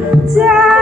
down.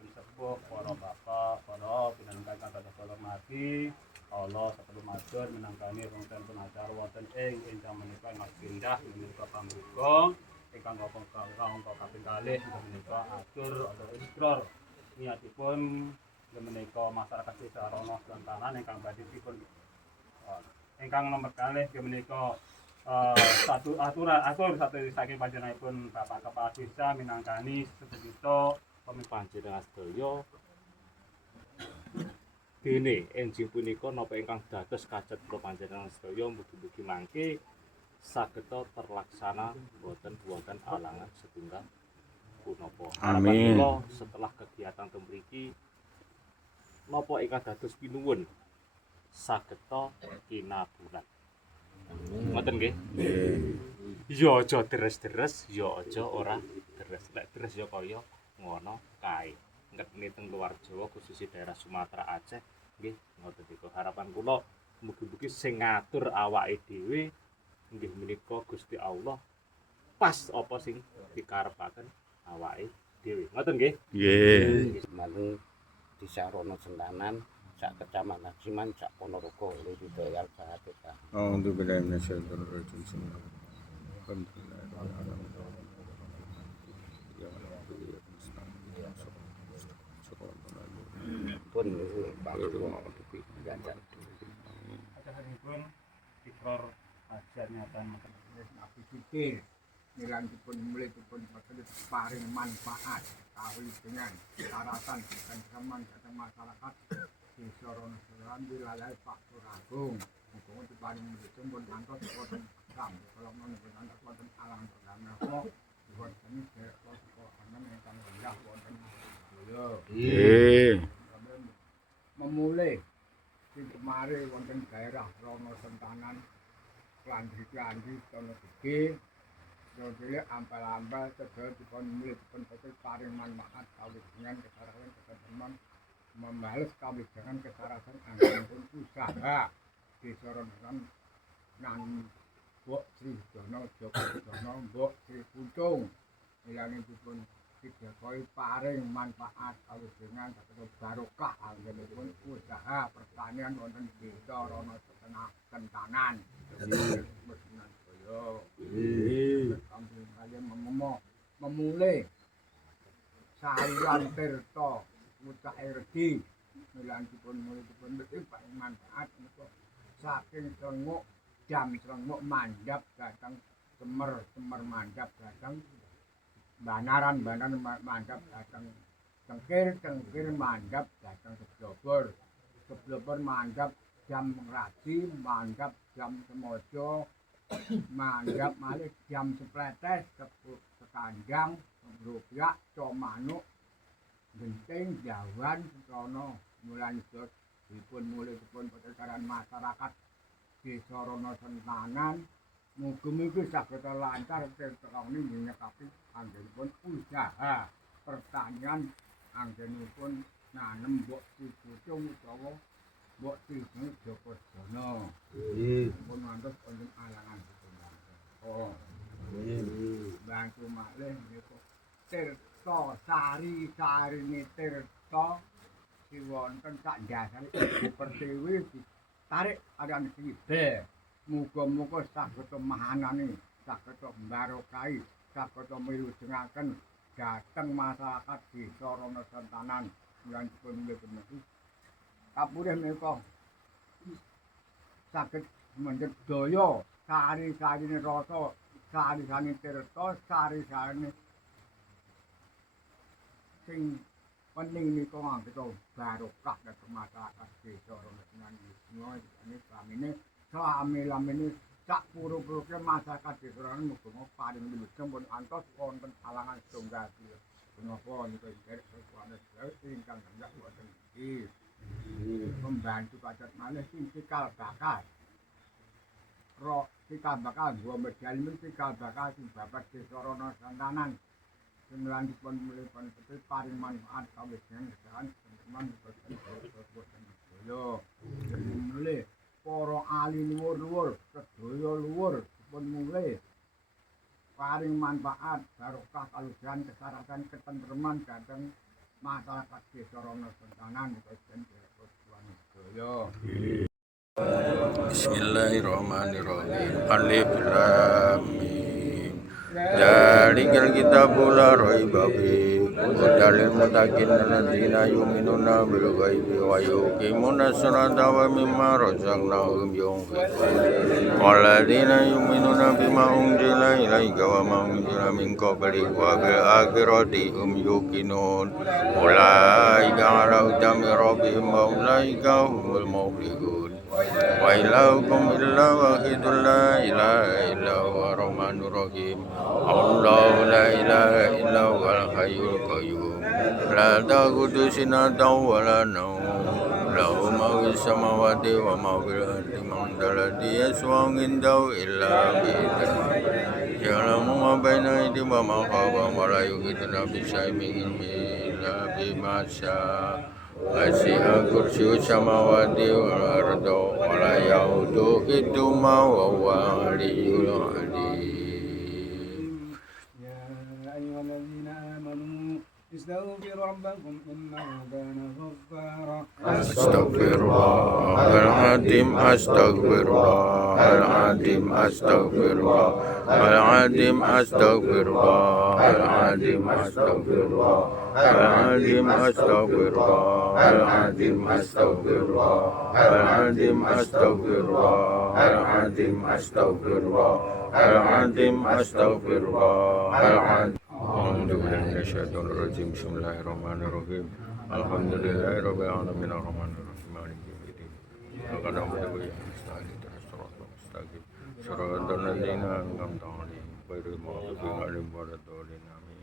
Pinsepuh, para bapak, para pinangka ingkang kathah kula mati. Allah sebelum matur minangkani wonten pun acara wonten ing ingkang menika mas pindah menika pambuka ingkang ngopong kawang kaping kalih menika atur atau ikrar niatipun menika masyarakat desa Rono Lantanan ingkang badhe dipun ingkang nomor kalih menika eh, satu aturan atur satu saking panjenenganipun Bapak Kepala Desa minangkani sedaya pemimpin panjenengan sedaya dene enjing punika napa ingkang dados kacet kula panjenengan sedaya mugi-mugi mangke sageta terlaksana boten buatan alangan setunggal punapa. Amin. setelah kegiatan temriki napa ingkang dados pinuwun sageta kinabulan ngoten nggih? Ya aja deres-deres ya aja ora deres. Lek deres ya kaya ngono kae. Ngerteni teng luar Jawa khususnya daerah Sumatera Aceh. Nggih ngoten niku. Harapan kula mugi-mugi sing ngatur awake dhewe nggih menika Gusti Allah pas apa sing dikarepaken awake dhewe. Ngoten nggih? Nggih. Malu desa Rono Sentanan, cak kecaman Siman cak Ponorogo lebih daya kita. Oh untuk bila Indonesia terus pun waktu ganjar pun dikor ajar nyata nabi pun mulai pun berkelit manfaat tahu dengan syaratan dan masyarakat. Di Soron Soron di lalai Pak Suragung Mungkin di paling itu pun kantor kekuatan Islam Kalau mau dengan kekuatan alam perdana kok Buat kami kekuatan kekuatan yang kami rendah Buatan Yo Eh. memulai di kemari wonten daerah Rono Sentanan klandri-klandri tono gede Dodele ampel-ampel sedaya dipun mulai dipun betul paring manfaat kawijengan kesarasan keteman membales kawijengan kesarasan anggenipun usaha di Soronan nan Mbok Sri Dono Joko Dono Mbok Sri Putung ilanipun didekoi paring manfaat kawijengan tetep barokah anggenipun usaha pertanian wonten desa Rono Setengah Kentanan. Mesunan kaya kampung kalian memulai sarian tirta mucak erdi milantipun mulipun betul paling manfaat. Menika saking senguk jam senguk mandap datang semer semer mandap datang banaran banaran ma- mandap datang cengkir cengkir mandap datang seblobor. Seblobor mandap jam rasi mandap jam semojo mandap malih jam sepletes sepu- sekandang rupiah comanuk genting jawan sono mulai terus dipun mulai dipun pertukaran masyarakat di Sorono Sentanan mugi-mugi saged lancar tertangani nyekapi anggenipun usaha pertanian anggenipun nanem mbok si pucung utawa mbok si Joko Dono pun mantus wonten alangan oh bantu malih niku tirta sari sarine tirta si wonten sak jasane pertiwi tarik adan sibe muga-muga saged mahanane saged barokai saged milujengaken dhateng masyarakat desa Rono Sentanan lan pun menika kapurih menika saged mendhet daya sari-sarine rasa sari-sarine tirta sari-sarine ซึ่งวันหนึ่งมีก็ห่างไปตรงปลาดกกักดักมาตาอักเสบรมนันน้อยอันนี้สามีเนี่ยถ้าอามีลามีนี่จาก buruk buruknya masyarakat di sana mungkin mau paling dulu cuma antos konten halangan sungguh dia kenapa itu dari sekuan dari tingkang kerja buat sendiri membantu pacar mana sih cikal bakal roh cikal bakal dua medali cikal bakal sih bapak di sorono santanan sing lanjutipun mulipun putri paring manfaat kawijengan kesalahan teman boten boten yo mulai para ahli luwur-luwur sedaya luwur dipun mulai paring manfaat barokah kaluhuran kesaratan ketentreman dhateng masyarakat desa Rono Sentanan Kabupaten Cirebon Sedaya. Bismillahirrahmanirrahim. Alif lam. dari kita pula roy babi. Udalil mutakin dan dina yuminuna bilugai biwayu kimuna surata wa rojang naum yung Wala dina yuminuna bima umjila ilai gawa maumjila minko beli wabil akhirati um yukinun. Ulai gara utami robi mba Bismillahirrahmanirrahim. Allahu la ilaha illa huwa al-hayyul qayyum. La ta'khudhu sinatan wa la nawm. Lahu ma fis samawati wa ma fil ardi man dha alladhi yashfa'u 'indahu illa bi idznihi. Ya'lamu ma baina aydihim wa ma khalfahum wa la yuhituna bi shay'in min 'ilmihi illa bima syaa'a. Asiha kursi samawati wal ardo wala yaudu itu mawa wali أيها الذين آمنوا استغفروا ربكم إنه كان غفارا. أستغفر الله العظيم أستغفر الله العظيم أستغفر الله العظيم أستغفر الله العظيم أستغفر الله العظيم أستغفر الله العظيم أستغفر الله العظيم أستغفر الله العظيم أستغفر الله العظيم أستغفر الله العظيم. আউযুবিল্লাহিনাশশাইতানিরজিম বিসমিল্লাহির রহমানির রহিম। আলহামদুলিল্লাহি রাব্বিল আলামিন আর রহমানির রহিম মালিকি ইয়াউমিদ্দিন। লাকাদ হামদু ওয়া ইহসানি তাসরাতু মুস্তাকিম সিরাতাল লাযিনা আনআমতা আলাইহিম। গায়রিল মাগদূবি আলাইহিম ওয়ালাদ-দাল্লিন, আমিন।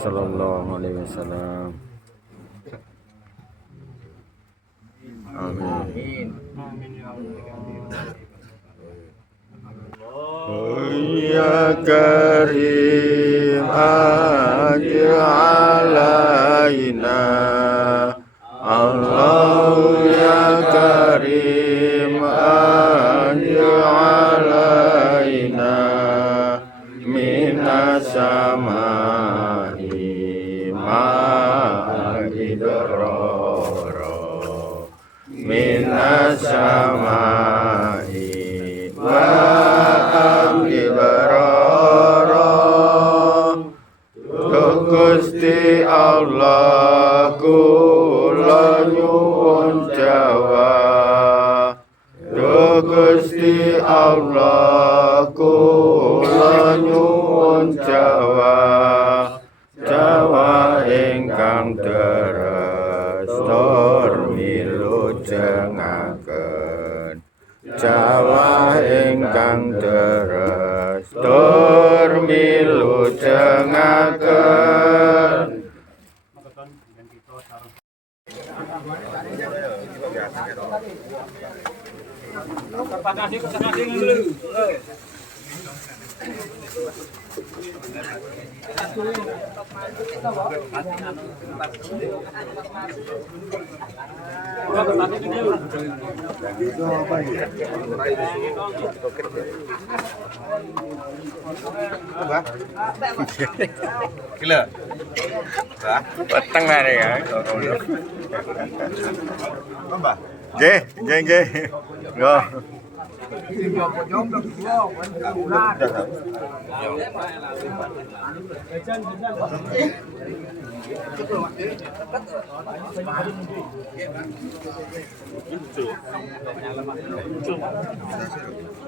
সাল্লাল্লাহু আলাইহি ওয়াসাল্লাম। আমিন আমিন। يا كريم أجر علينا Gusti Allah kula nyuwun jawa Jawa ingkang deres tur milu jengaken. Jawa ingkang deres tur milu Kasih kasih dulu. Itu apa ya? Bah. Gila. Bah. Peteng lah ya. Mbah. Nggih, nggih, nggih. Yo. ทีมเราพยมเราพวกมันกูราด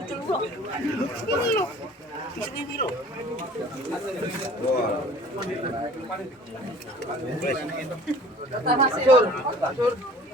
จุดจุด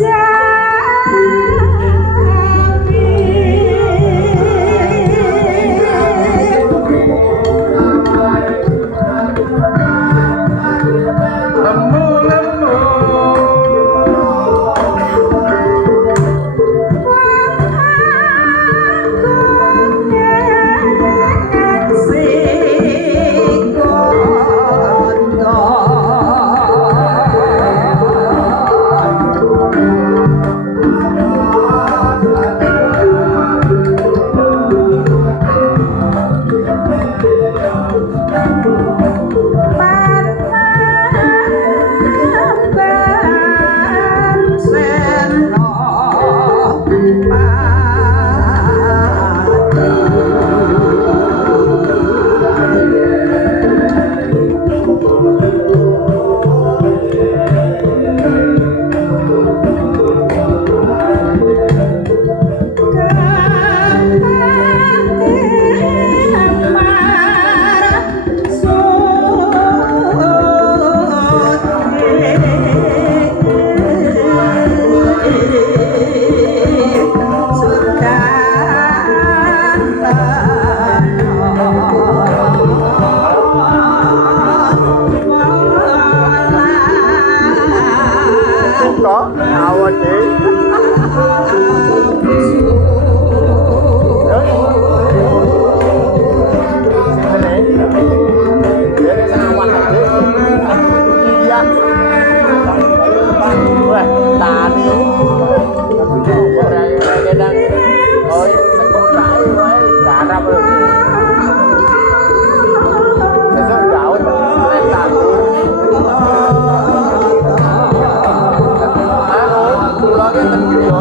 যায়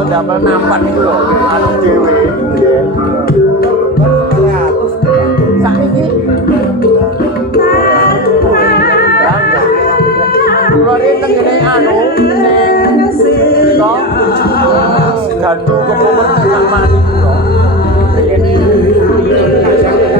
dapat nampak itu loh anu dewe Kalau di tengah anu, neng, toh, gaduh kepo-kepo, neng, mani, toh. iki